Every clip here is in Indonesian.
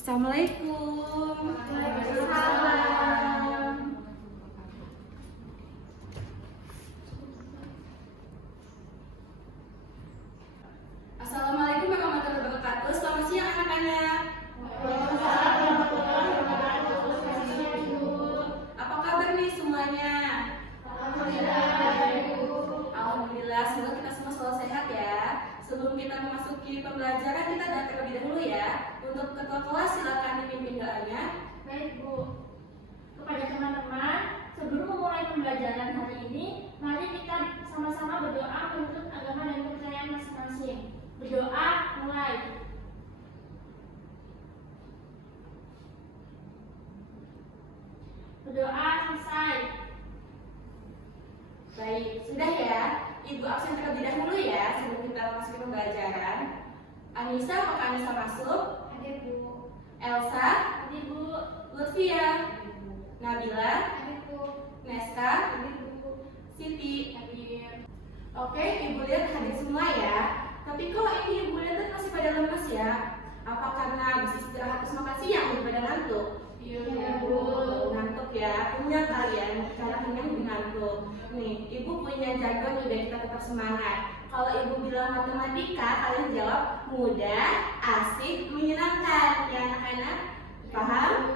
Assalamualaikum. Waalaikumsalam. Assalamualaikum warahmatullahi wabarakatuh. Selamat siang anak-anak. Apa kabar nih semuanya? Alhamdulillah, semoga kita semua selalu sehat ya. Sebelum kita memasuki pembelajaran, kita doa terlebih dahulu ya. Untuk ketua kelas silakan dipimpin doanya. Baik Bu, kepada teman-teman, sebelum memulai pembelajaran hari ini, mari kita sama-sama berdoa menurut agama dan kepercayaan masing-masing. Berdoa mulai. Berdoa selesai. Baik, sudah ya. Ibu absen terlebih dahulu ya sebelum kita memasuki pembelajaran. Anissa, apakah Anissa masuk? Hadir Bu. Elsa, Hadir Bu. Lutfia, Nabila, Hadir Bu. Neska, Hadir Bu. Siti. Hadir. Oke, Ibu lihat hadir semua ya. Tapi kok ini Ibu lihat masih pada lemes ya? Apa karena habis istirahat terus makan siang Ibu pada ngantuk? Iya Bu. Ngantuk ya, punya kalian karena kenyang lebih ngantuk. Nih, Ibu punya jargon biar kita tetap semangat. Kalau Ibu bilang matematika, kalian jawab mudah, asik, menyenangkan. Ya anak-anak, paham?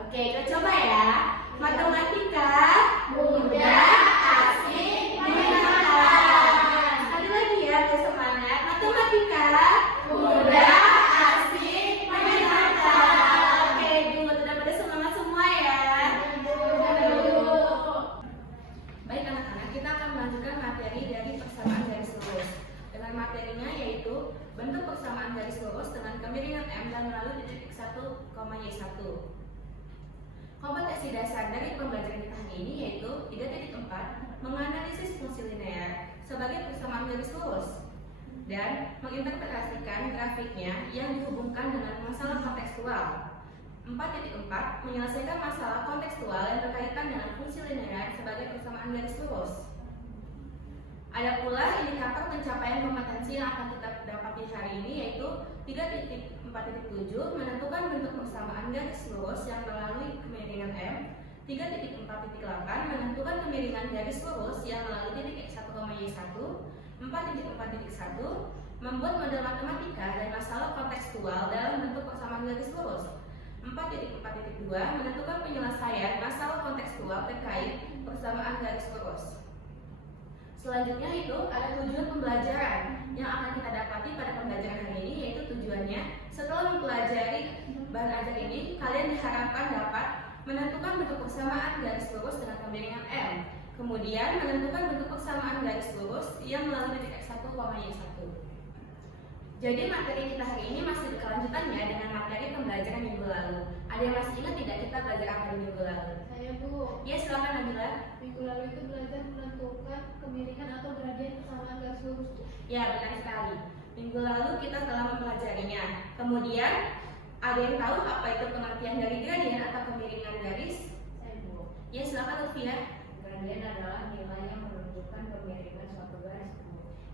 Oke, kita coba ya. Matematika mudah, asik, menyenangkan. Sekali lagi ya, biar semangat. Matematika mudah, asik, menyenangkan. Oke, Ibu, sudah pada semangat semua ya. Baik anak-anak, kita akan melanjutkan materi dari persamaan garis lurus. Dengan materinya yaitu bentuk persamaan garis lurus dengan kemiringan M dan melalui titik 1, Y1. Kompetensi dasar dari pembelajaran kita hari ini yaitu 3.4 menganalisis fungsi linear sebagai persamaan garis lurus dan menginterpretasikan grafiknya yang dihubungkan dengan masalah kontekstual. 4.4 menyelesaikan masalah kontekstual yang berkaitan dengan fungsi linear sebagai persamaan garis lurus. Ada pula indikator pencapaian kompetensi yang akan kita dapati hari ini yaitu 3.4.7 menentukan bentuk persamaan garis lurus yang melalui kemiringan M. 3.4.8 menentukan kemiringan garis lurus yang melalui titik X1, Y1. 4.4.1 membuat model matematika dan masalah kontekstual dalam bentuk persamaan garis lurus. 4.4.2 menentukan penyelesaian masalah kontekstual terkait persamaan garis lurus. Selanjutnya itu ada tujuan pembelajaran yang akan kita dapati pada pembelajaran hari ini, yaitu tujuannya setelah mempelajari bahan ajar ini, kalian diharapkan dapat menentukan bentuk persamaan garis lurus dengan kemiringan M, kemudian menentukan bentuk persamaan garis lurus yang melalui titik X1, Y1. Jadi materi kita hari ini masih berkelanjutannya dengan materi pembelajaran minggu lalu. Ada yang masih ingat tidak kita belajar apa di minggu lalu? Saya Bu. Ya silakan Nabila. Minggu lalu itu belajar menentukan kemiringan atau gradien persamaan garis lurus. Ya benar sekali. Minggu lalu kita telah mempelajarinya. Kemudian ada yang tahu apa itu pengertian dari gradien atau kemiringan garis? Saya Bu. Ya silakan Lutfia. Gradien adalah nilai yang menunjukkan kemiringan suatu garis.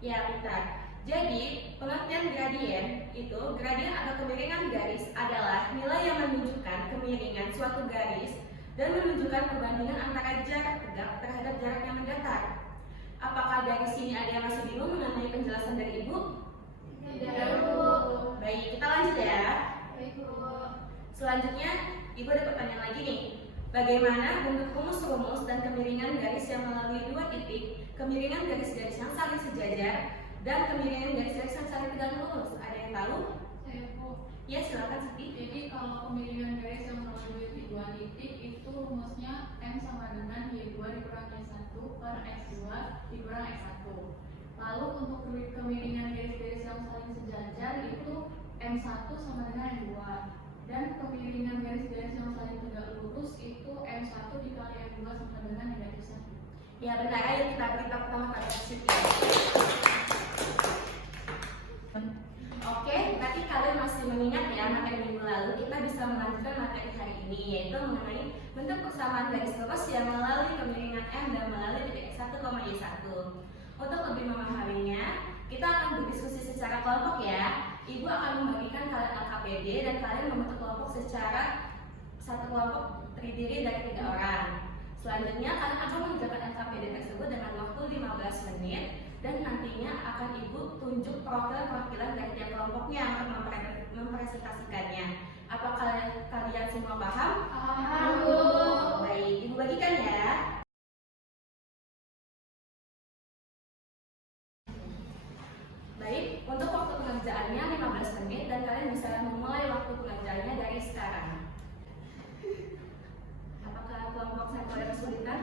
Ya pintar. Jadi pengertian gradien itu gradien atau kemiringan garis adalah nilai yang menunjukkan kemiringan suatu garis dan menunjukkan perbandingan antara jarak tegak terhadap jarak yang mendatar. Apakah dari sini ada yang masih bingung mengenai penjelasan dari Ibu? Tidak Bu. Baik, kita lanjut ya. Baik Bu. Selanjutnya, Ibu ada pertanyaan lagi nih. Bagaimana bentuk rumus-rumus dan kemiringan garis yang melalui dua titik, kemiringan garis-garis yang saling sejajar, dan kemiringan garis-garis yang saling tegak lurus? Ada yang tahu? Saya Bu. Ya, silakan Siti. Jadi kalau kemiringan garis yang melalui dua titik itu rumusnya M sama dengan Y2 dikurang Y1 per X2 dikurang X1. Lalu untuk kemiringan garis-garis yang saling sejajar itu M1 sama dengan M2. Dan kemiringan garis-garis yang saling tegak lurus itu M1 dikali M2 sama dengan negatif 1. Ya benar, ayo kita berita pertama pada Siti. Oke, berarti kalian masih mengingat ya materi minggu lalu. Kita bisa melanjutkan materi hari ini, yaitu mengenai bentuk persamaan garis lurus yang melalui kemiringan M dan melalui titik 1, Y1. Untuk lebih memahaminya, kita akan berdiskusi secara kelompok ya. Ibu akan membagikan kalian LKPD dan kalian membentuk kelompok secara satu kelompok terdiri dari 3 orang. Selanjutnya kalian akan mengerjakan LKPD tersebut dengan waktu 15 menit dan nantinya akan Ibu tunjuk perwakilan dari tiap kelompoknya untuk mempresentasikannya. Apakah kalian semua paham? Paham. Baik, Ibu bagikan ya. Baik, untuk waktu pengerjaannya 15 menit dan kalian bisa memulai waktu pengerjaannya dari sekarang. Apakah kelompok satu ada kesulitan?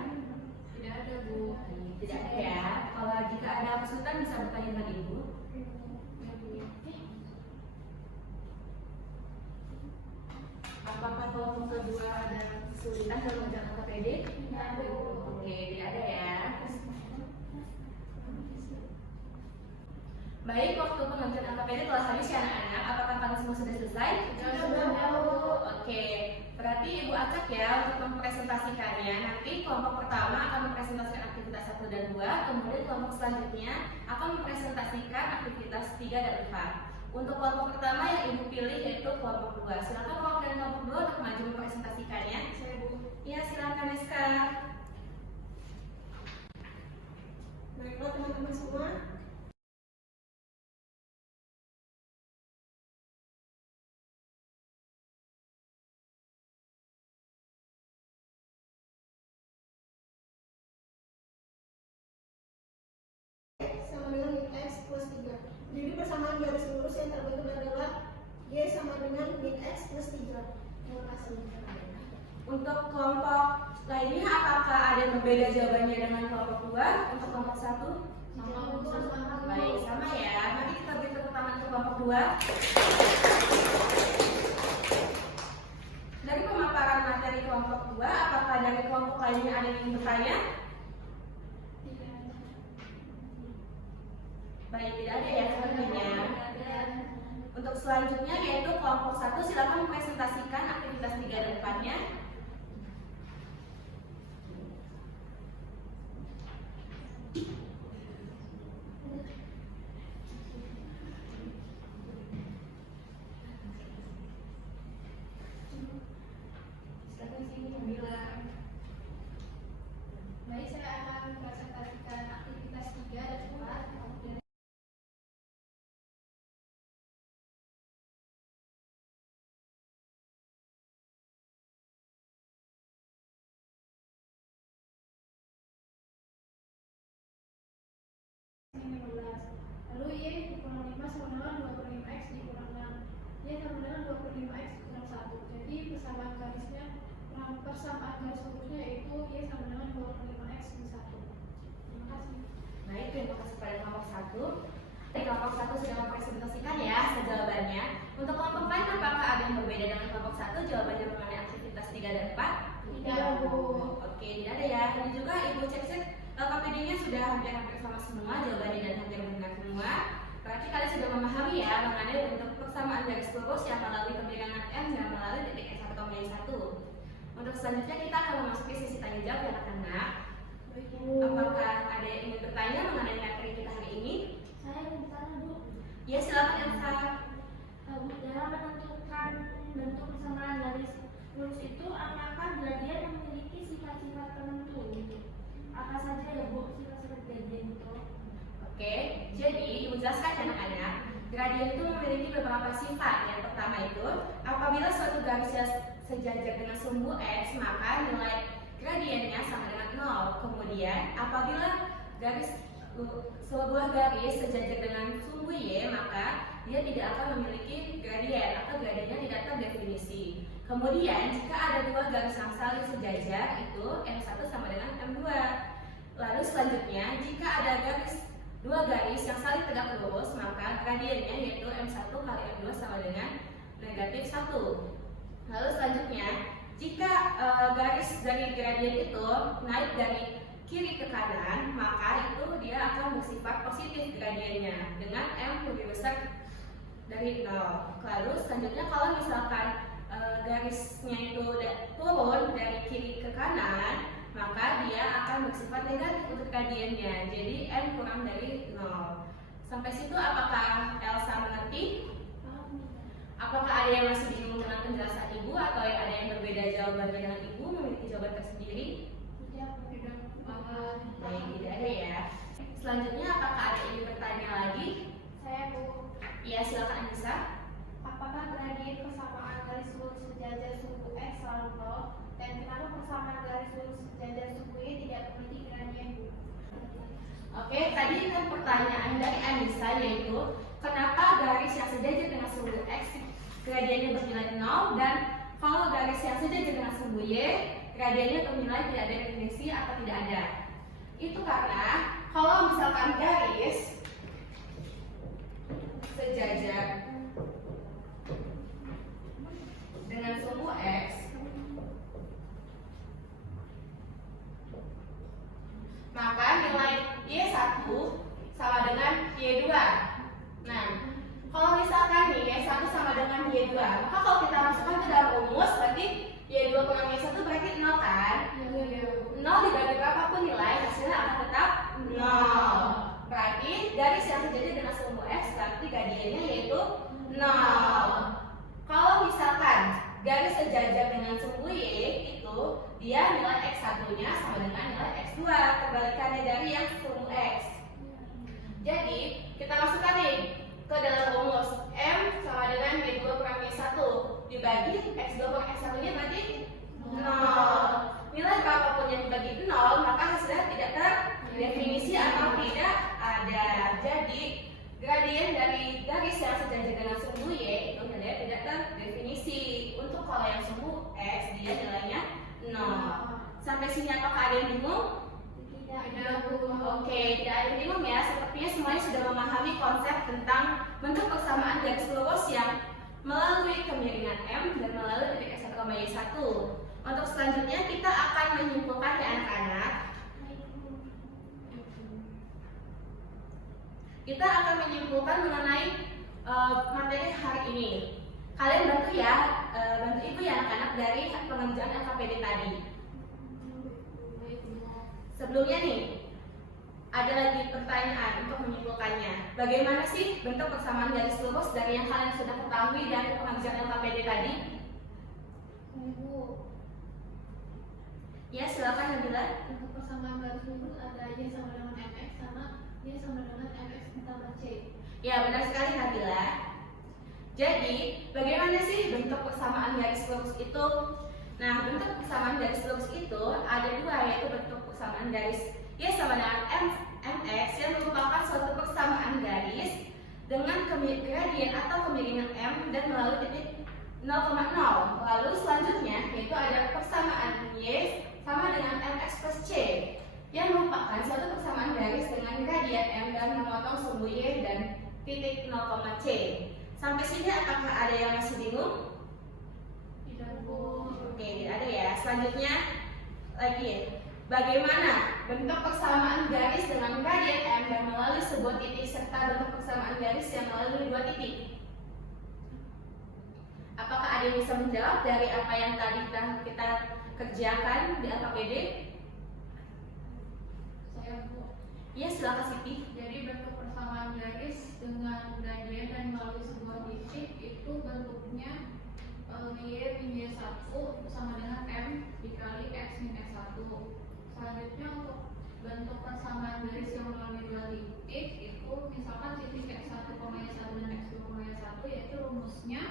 Tidak ada, Bu. Tidak ada ya. Kalau jika ada kesulitan bisa bertanya dengan Ibu. Apakah kelompok kedua ada kesulitan dalam mengerjakan KPD? Tidak ada. Oke, tidak ada ya. Baik, waktu pengerjaan LKPD telah habis ya anak-anak. Apakah kalian semua sudah selesai? Sudah, Bu. Oke, berarti Ibu acak ya untuk mempresentasikannya. Nanti kelompok pertama akan mempresentasikan aktivitas 1 dan 2, kemudian kelompok selanjutnya akan mempresentasikan aktivitas 3 dan 4. Untuk kelompok pertama yang Ibu pilih yaitu kelompok 2. Silakan wakil kelompok 2 untuk maju mempresentasikannya. Ya, silakan Eska. Baiklah teman-teman semua, sama dengan min X plus 3. Jadi persamaan garis lurus yang terbentuk adalah Y sama dengan min X plus 3. Terima kasih. Untuk kelompok lainnya apakah ada yang berbeda jawabannya dengan kelompok 2? Untuk kelompok 1? Baik, sama ya. Nanti kita beri tepuk tangan untuk kelompok 2. Dari pemaparan materi kelompok 2, apakah dari kelompok lainnya ada yang ingin bertanya? Baik, tidak ada ya sepertinya. Untuk selanjutnya yaitu kelompok 1, silakan mempresentasikan aktivitas 3 dan 4-nya. Baik, saya akan mempresentasikan aktivitas 3 dan 4. Lalu Y dikurang 5 sama dengan 2/5X dikurang 6. Y sama dengan 2/5X kurang 1. Jadi persamaan garis lurusnya yaitu Y sama dengan 2/5X min 1. Terima kasih. Baik, terima kasih kepada kelompok 1. Kelompok 1 sudah mempresentasikan ya jawabannya. Untuk kelompok lain apakah ada yang berbeda dengan kelompok 1 jawabannya mengenai aktivitas 3 dan 4? Tidak, Bu. Oke, tidak ada ya. Dan juga Ibu cek-cek LKPD-nya sudah hampir-hampir sama semua jawabannya dan hampir benar semua. Berarti kalian sudah memahami ya mengenai bentuk persamaan garis lurus yang melalui kebilangan M dan melalui titik S1, Y1. Untuk selanjutnya kita akan memasuki sesi tanya jawab ya anak-anak. Apakah ada yang ingin bertanya mengenai materi kita hari ini? Saya ingin bertanya, Bu. Ya, silakan Elsa. Bu, dalam menentukan bentuk persamaan garis lurus itu apakah gradien yang memiliki sifat-sifat tertentu gitu? Apa saja ya, Bu, sifat-sifat gradien itu? Oke, jadi Ibu jelaskan ya anak-anak. Gradien itu memiliki beberapa sifat. Yang pertama itu, apabila suatu garis sejajar dengan sumbu X, maka nilai gradiennya sama dengan 0. Kemudian, apabila sebuah garis sejajar dengan sumbu Y, maka dia tidak akan memiliki gradien atau gradiennya tidak terdefinisi. Kemudian, jika ada dua garis yang saling sejajar, itu M1 sama dengan M2. Lalu selanjutnya, jika ada dua garis yang saling tegak lurus, maka gradiennya yaitu M1 kali M2 sama dengan negatif 1. Lalu selanjutnya, jika garis dari gradien itu naik dari kiri ke kanan, maka itu dia akan bersifat positif gradiennya dengan M lebih besar dari 0. Lalu selanjutnya kalau misalkan garisnya itu turun dari kiri ke kanan, maka dia akan bersifat negatif untuk gradiennya. Jadi M kurang dari 0. Sampai situ apakah Elsa mengerti? Apakah ada yang masih bingung dengan penjelasan Ibu atau ada yang berbeda jawabannya dengan Ibu memiliki jawaban tersendiri? Tidak apa. Baik, tidak ada ya. Selanjutnya apakah ada yang bertanya lagi? Saya Bu. Ya, silakan Anissa. Apakah gradien persamaan garis lurus sejajar suku X selalu 0 dan kenapa persamaan garis lurus sejajar suku Y tidak memiliki gradien Bu? Oke, tadi kan pertanyaan dari Anissa yaitu kenapa garis yang sejajar dengan sumbu X gradiennya bernilai 0 dan kalau garis yang sejajar dengan sumbu Y gradiennya bernilai tidak ada definisi atau tidak ada. Itu karena kalau misalkan garis sejajar dengan sumbu X maka nilai Y1 sama dengan Y2. Nah, kalau misalkan nih Y1 sama dengan Y2, maka kalau kita masukkan ke dalam rumus berarti Y2 kurang Y1 berarti 0 kan? 0 dibagi berapapun nilai hasilnya akan tetap 0. Berarti garis yang sejajar dengan sumbu X berarti gradiennya yaitu 0. Kalau misalkan garis sejajar dengan sumbu Y itu dia nilai X1-nya sama dengan nilai X2, kebalikannya dari yang sumbu X. Jadi kita masukkan nih ke dalam rumus M sama dengan Y2 kurang Y1 dibagi X2 kurang X1-nya berarti 0. Nilai berapapun yang dibagi 0 maka hasilnya tidak terdefinisi atau tidak ada. Jadi gradien dari garis yang sejajar dengan sumbu Y itu nilainya tidak terdefinisi. Untuk kalau yang sumbu X dia nilainya 0. Sampai sini apakah ada yang bingung? Tidak Bu. Oke, tidak ada yang bingung ya. Sepertinya semuanya sudah memahami konsep tentang bentuk persamaan garis lurus yang melalui kemiringan M dan melalui titik S1, Y1. Untuk selanjutnya kita akan menyimpulkan ya anak-anak. Kita akan menyimpulkan mengenai materi hari ini. Kalian bantu ya, bantu ibu ya anak-anak dari pengerjaan LKPD tadi. Sebelumnya nih, ada lagi pertanyaan untuk menyimpulkannya. Bagaimana sih bentuk persamaan garis lurus dari yang kalian sudah ketahui dari pengerjaan LKPD tadi? Bu, Ya, silakan Nabila. Untuk persamaan garis lurus ada Y sama dengan MX sama Y sama dengan MX ditambah C. Ya, benar sekali Nabila. Jadi, bagaimana sih bentuk persamaan garis lurus itu? Nah, bentuk persamaan garis lurus itu ada dua, yaitu bentuk persamaan garis Y sama dengan MX yang merupakan suatu persamaan garis dengan gradien atau kemiringan M dan melalui titik 0,0. Lalu selanjutnya yaitu ada persamaan Y sama dengan MX plus C yang merupakan suatu persamaan garis dengan gradien M dan memotong sumbu Y dan titik 0, C. Sampai sini apakah ada yang masih bingung? Tidak Bu. Oke, tidak ada ya. Selanjutnya lagi, bagaimana bentuk persamaan garis dengan gradien M dan melalui sebuah titik serta bentuk persamaan garis yang melalui dua titik? Apakah ada yang bisa menjawab dari apa yang tadi kita kerjakan di LKPD? Saya Bu. Ya, silakan Siti. Jadi bentuk persamaan garis dengan gradien dan melalui sebuah titik itu bentuknya Y min Y1 sama dengan M dikali X min X1. Selanjutnya untuk bentuk persamaan garis yang melalui dua titik itu misalkan titik X1, Y1 dan X2, Y1 yaitu rumusnya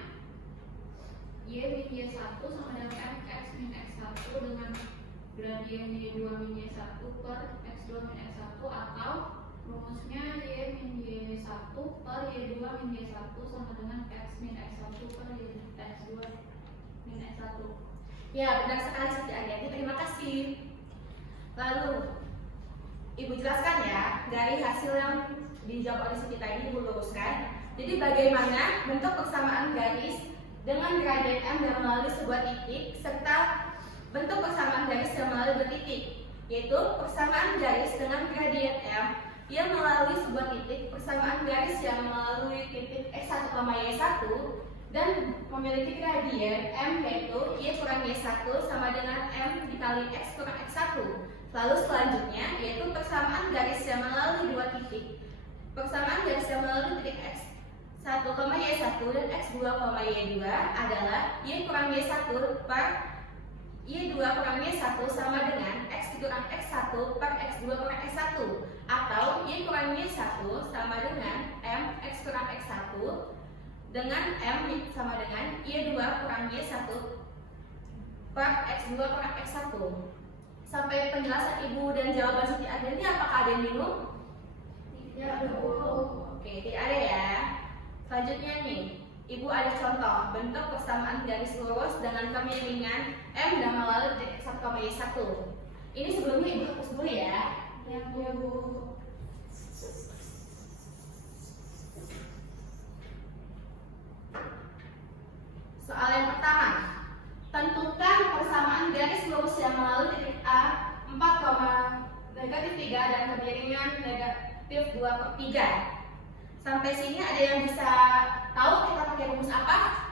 Y min Y1 sama dengan M X min X1 dengan gradien Y2 min Y1 per X2 min X1 atau rumusnya Y min Y1 per Y2 min Y1 sama dengan X min X1 per X2 min X1. Ya, benar sekali Siti Ariati. Terima kasih. Lalu, Ibu jelaskan ya dari hasil yang dijawab oleh Siti tadi, Ibu luruskan. Jadi bagaimana bentuk persamaan garis dengan gradien M yang melalui sebuah titik serta bentuk persamaan garis yang melalui dua titik, yaitu persamaan garis dengan gradien M yang melalui sebuah titik, persamaan garis yang melalui titik X1, Y1 dan memiliki gradien M yaitu Y kurang Y1 sama dengan M dikali X kurang X1. Lalu selanjutnya yaitu persamaan garis yang melalui dua titik, persamaan garis yang melalui titik X1 1,y1 dan x2,y2 adalah y kurang y1 per y2 kurang y1 sama dengan x dikurang x1 per x2 kurang x1, atau y kurang y1 sama dengan m x kurang x1 dengan m sama dengan y2 kurang y1 per x2 kurang x1. Sampai penjelasan ibu dan jawaban Siti Adriani, apakah ada yang bingung? Tidak, Bu. Oke, tidak ada ya. Selanjutnya nih, ibu ada contoh bentuk persamaan garis lurus dengan kemiringan m dan melalui titik 1,y1. Ini sebelumnya ibu hapus dulu ya. Ya, Bu. Soal yang pertama, tentukan persamaan garis lurus yang melalui titik A 4,-3 dan kemiringan -2/3. Sampai sini ada yang bisa tahu kita pakai rumus apa?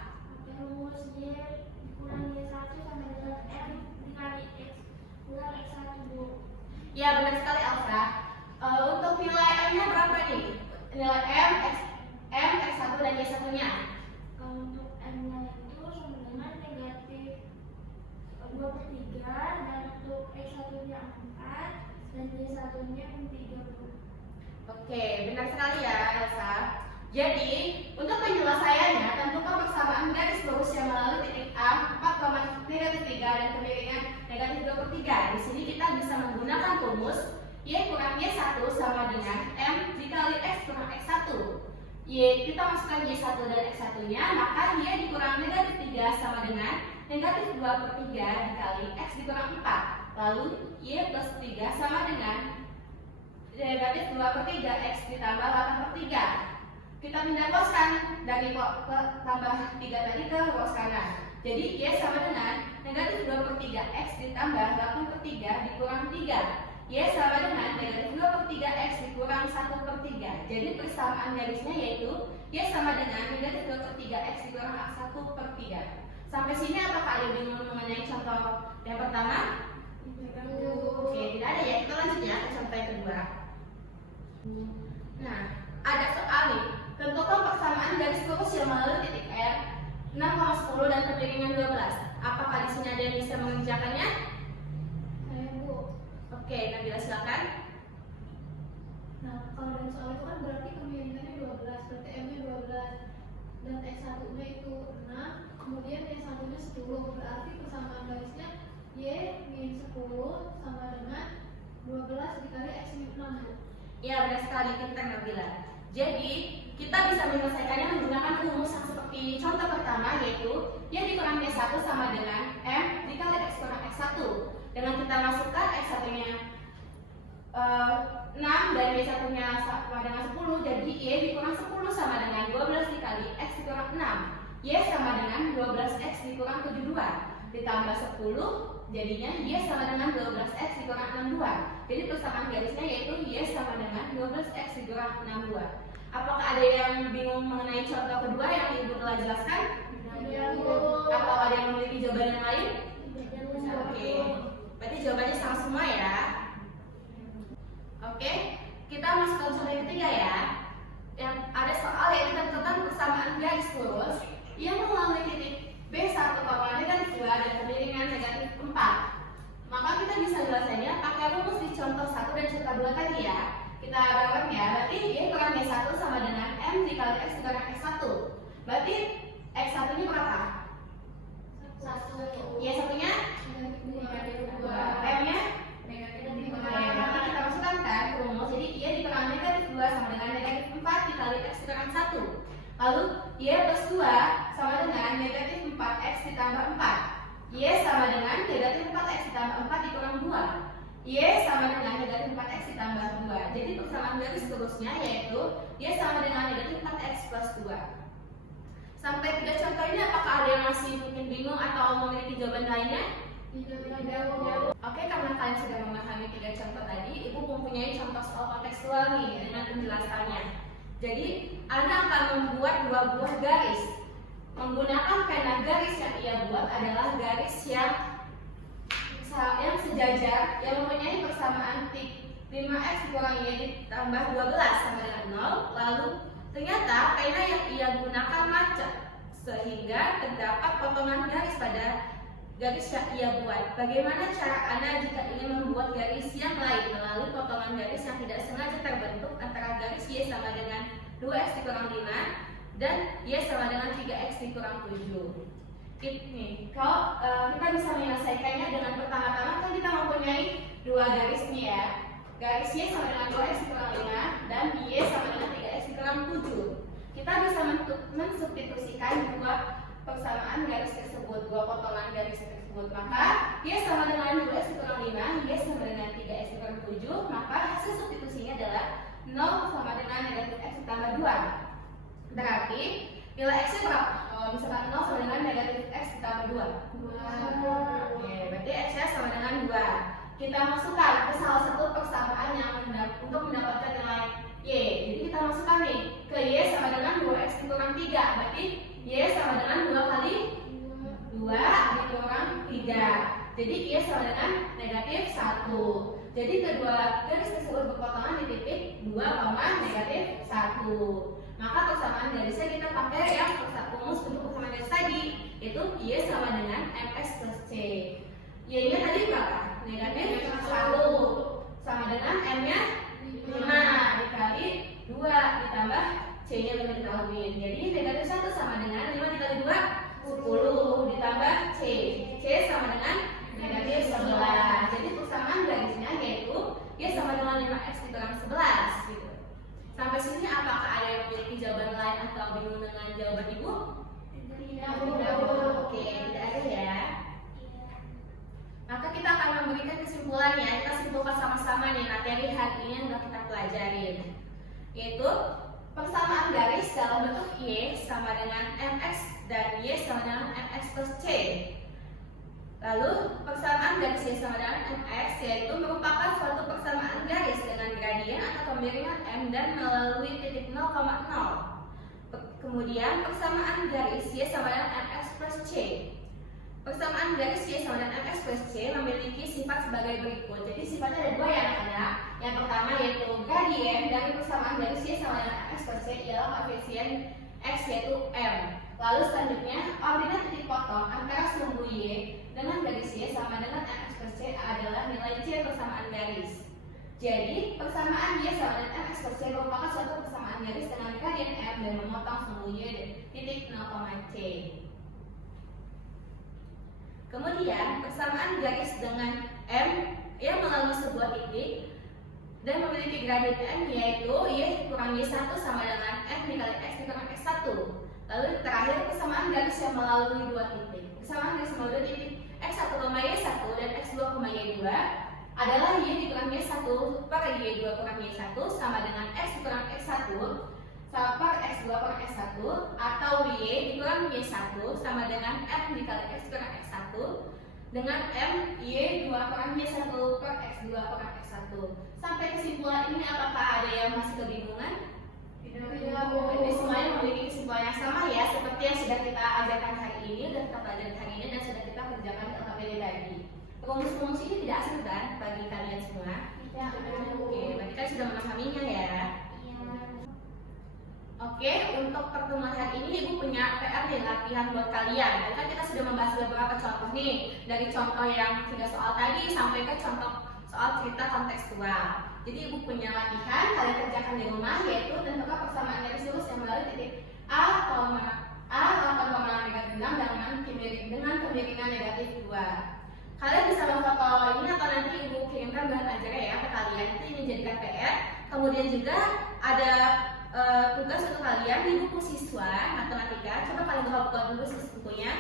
Rumus y kurang y1 sama dengan m dikali x kurang x1, Bu. Ya, benar sekali Alfa. Untuk nilai m-nya berapa nih? Nilai m, x1 dan y1-nya. Kalau untuk m-nya itu sama dengan negatif 2/3, dan untuk x1-nya 4 dan y1-nya 3, Bu. Oke, benar sekali ya Elsa. Jadi, untuk penyelesaiannya, tentukan persamaan garis lurus yang melalui titik A 4,-3 dan kemiringan -2/3. Di sini kita bisa menggunakan rumus y kurang y1 sama dengan m dikali x kurang x1. Kita masukkan y1 dan x1-nya, maka y dikurang -3 sama dengan -2/3 dikali x dikurang 4. Lalu y plus 3 sama dengan -2/3 x ditambah 8/3. Kita pindah ruas kan dari tambah 3 tadi ke ruas kanan. Jadi y sama dengan -2/3 x ditambah 8/3 dikurang 3. Y sama dengan -2/3 x dikurang 1/3. Jadi persamaan garisnya yaitu y sama dengan -2/3 x dikurang 1/3. Sampai sini apakah ada bingung mengenai contoh yang pertama? Oke, tidak ada ya. Kita lanjut ya ke contoh yang kedua. Nah, ada soal nih. Tentukan persamaan garis lurus yang melalui titik R 6,10 dan kemiringan 12. Apakah di sini ada yang bisa mengerjakannya? Saya, Bu. Oke, Nabila silakan. Nah, kalau dari soal itu kan berarti kemiringannya 12, berarti M-nya 12 dan X1-nya itu 6, kemudian Y1-nya 10. Berarti persamaan garisnya Y-10 sama dengan 12 dikali X-6, Bu. Ya, benar sekali, pintar Nabila. Jadi, kita bisa menyelesaikannya menggunakan rumus yang seperti contoh pertama, yaitu y dikurang y1 sama dengan m dikali x kurang x1. Dengan kita masukkan x1-nya 6 dan y1-nya sama dengan 10, jadi y dikurang 10 sama dengan 12 dikali x dikurang 6. Y sama dengan 12x dikurang 72. Ditambah 10, jadinya y sama dengan 12x dikurang 62. Jadi persamaan garisnya yaitu y sama dengan 12x dikurang 62. Apakah ada yang bingung mengenai contoh kedua yang ibu telah jelaskan? Ya, Bu. Atau ada yang memiliki jawaban yang lain? Ya, Bu. Oke, berarti jawabannya sama semua ya. Oke, kita masuk ke contoh yang ketiga ya. Yang ada soal yang tentukan persamaan garis lurus yang melalui titik B1, -2 dan kemiringan -4. Maka kita bisa menyelesaikannya pakai rumus di contoh 1 dan contoh 2 tadi ya. Kita gambar ya, berarti y kurang y1 sama dengan m dikali x dikurang x1. Berarti x1-nya berapa? 1. Y1-nya? M-nya? Berarti kita masukkan kan ke rumus. Jadi y dikurang -2 sama dengan -4 dikali x dikurang 1. Lalu y plus 2 sama dengan -4x ditambah 4. Y sama dengan -4x ditambah 4 dikurang 2. Y sama dengan -4x ditambah 2. Jadi persamaan garis lurusnya yaitu Y sama dengan -4x plus 2. Sampai 3 contoh ini apakah ada yang masih mungkin bingung atau memiliki jawaban lainnya? Oke, karena kalian sudah memahami 3 contoh tadi, Ibu mempunyai contoh soal kontekstual nih dengan penjelasannya. Jadi, Anda akan membuat 2 buah garis. Menggunakan pena garis yang ia buat adalah garis yang sejajar yang mempunyai persamaan 5x kurang y ditambah 12 sama dengan 0, lalu Ternyata pena yang ia gunakan macet, sehingga terdapat potongan garis pada garis yang ia buat. Bagaimana cara Anda jika ingin membuat garis yang lain melalui potongan garis yang tidak sengaja terbentuk antara garis Y sama dengan 2X dikurang 5 dan Y sama dengan 3X dikurang 7? Nih, kalau kita bisa menyelesaikannya dengan pertama-tama kan kita mempunyai dua garis nih ya. Garis Y sama dengan 2X dikurang 5 dan Y sama dengan 3X dikurang 7. Kita bisa mensubstitusikan dua persamaan garis tersebut, dua potongan garis tersebut. Maka Y sama dengan 2X dikurang 5, Y sama dengan 3X dikurang 7. Maka hasil substitusinya adalah 0 sama dengan negatif X ditambah 2. Berarti nilai X-nya berapa? Misalkan 0 sama dengan negatif X ditambah 2. Oke, berarti X-nya sama dengan 2. Kita masukkan ke salah satu persamaan yang untuk mendapatkan nilai Y. Jadi kita masukkan nih ke Y sama dengan 2X dikurang 3. Berarti Y sama dengan 2 kali 2 dikurang 3. Jadi Y sama dengan negatif 1. Jadi kedua garis tersebut berpotongan di titik 2, negatif 1. Maka persamaan garisnya kita pakai yang rumus untuk persamaan garis tadi, yaitu Y sama dengan MS plus C. Y-nya tadi berapa? Negatif 1 sama dengan M-nya 5 dikali 2 ditambah C-nya belum diketahui. Jadi negatif 1 sama dengan 5 dikali 2 10 ditambah C. C sama dengan negatif 11. Jadi persamaan garisnya yaitu Y sama dengan 5X dikurang 11 gitu. Sampai sini apakah ada yang memiliki jawaban lain atau bingung dengan jawaban Ibu? Tidak. Oke, tidak ada ya. Maka kita akan memberikan kesimpulannya. Kita simpulkan sama-sama nih materi hari ini yang sudah kita pelajarin, yaitu persamaan garis dalam bentuk Y sama dengan MX dan Y sama dengan MX plus C. Lalu persamaan garis Y sama dengan MX yaitu merupakan suatu persamaan garis dengan gradien atau kemiringan M dan melalui titik 0,0. Kemudian persamaan garis Y sama dengan MX plus C. Persamaan garis Y sama dengan MX plus C memiliki sifat sebagai berikut. Jadi sifatnya ada dua yang ada. Yang pertama yaitu gradien dari persamaan garis Y sama dengan MX plus C ialah koefisien X yaitu M. Lalu selanjutnya ordinat titik potong antara sumbu Y dengan garis Y sama dengan MX plus C adalah nilai C persamaan garis. Jadi persamaan Y sama dengan MX plus C merupakan suatu persamaan garis dengan gradien M dan memotong sumbu Y titik 0, C. Kemudian persamaan garis dengan M yang melalui sebuah titik dan memiliki gradien M yaitu Y kurang Y1 sama dengan F dikali X dikurang X1. Lalu terakhir persamaan garis yang melalui dua titik. Persamaan garis melalui dua titik X1, Y1 dan X2, Y2 adalah Y dikurang Y1 per Y2 kurang Y1 sama dengan X dikurang X1 per X2 per X1 atau Y dikurang Y1 sama dengan F dikali X dikurang X1 dengan M Y2 kurang Y1 per X2 per X1. Sampai kesimpulan ini apakah ada yang masih kebingungan? Ini semuanya memiliki kesimpulan yang sama ya, seperti yang sudah kita ajarkan hari ini, sudah kita pelajari hari ini dan sudah kita kerjakan di LKPD tadi. Rumus-rumus ini tidak asing kan bagi kalian semua? Oke, berarti kan sudah memahaminya ya. Oke, untuk pertemuan hari ini Ibu punya PR nih, latihan buat kalian. Tadi kan kita sudah membahas beberapa contoh nih, dari contoh yang 3 soal tadi sampai ke contoh soal cerita kontekstual. Jadi Ibu punya latihan, kalian kerjakan di rumah, yaitu tentukan persamaan garis lurus yang melalui titik A, 8,6 negatif 6 dengan kemiringan negatif 2. Kalian bisa memfoto ini atau nanti Ibu kirimkan bahan ajarnya ya ke kalian. Nanti ini jadikan PR. Kemudian juga ada tugas untuk kalian di buku siswa matematika. Coba kalian buka dulu bukunya.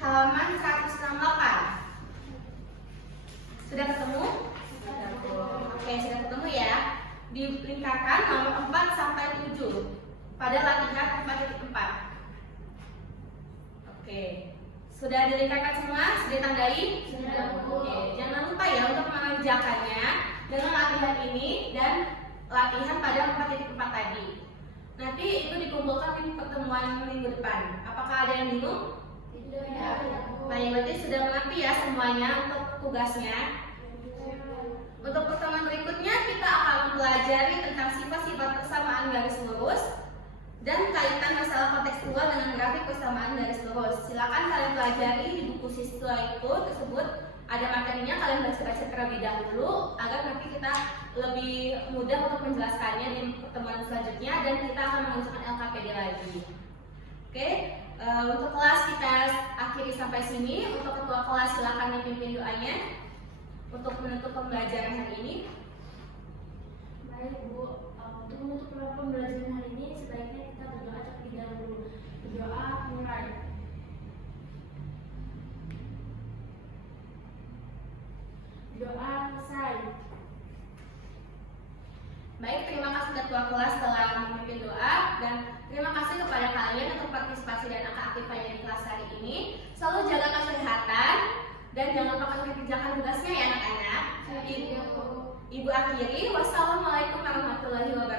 Halaman 168. Sudah ketemu? Oke, sudah ketemu ya. Dilingkarkan nomor 4 sampai 7 pada latihan 4.4. Oke. Sudah dilingkarkan semua? Sudah ditandai? Sudah. Oke, jangan lupa ya untuk mengerjakannya dengan latihan ini dan latihan pada 4.4 tadi. Nanti itu dikumpulkan di pertemuan minggu depan. Apakah ada yang bingung? Tidak. Baik, berarti sudah mengerti ya semuanya untuk tugasnya. Untuk pertemuan berikutnya kita akan mempelajari tentang sifat-sifat persamaan garis lurus dan kaitan masalah kontekstual dengan grafik persamaan garis lurus. Silakan kalian pelajari di buku siswa itu tersebut ada materinya, kalian baca-baca terlebih dahulu agar nanti kita lebih mudah untuk menjelaskannya di pertemuan selanjutnya dan kita akan mengerjakan LKPD lagi. Oke, untuk kelas kita akhiri sampai sini. Untuk ketua kelas silakan dipimpin doanya untuk menutup pembelajaran hari ini. Baik Bu, untuk menutup pembelajaran hari ini sebaiknya kita berdoa terlebih dahulu. Berdoa mulai. Doa selesai. Baik, terima kasih ketua kelas telah memimpin doa dan terima kasih kepada kalian untuk partisipasi dan keaktifan di kelas hari ini. Selalu jaga kesehatan dan jangan lupa mengerjakan tugasnya ya anak-anak. Ibu akhiri, wassalamualaikum warahmatullahi wabarakatuh.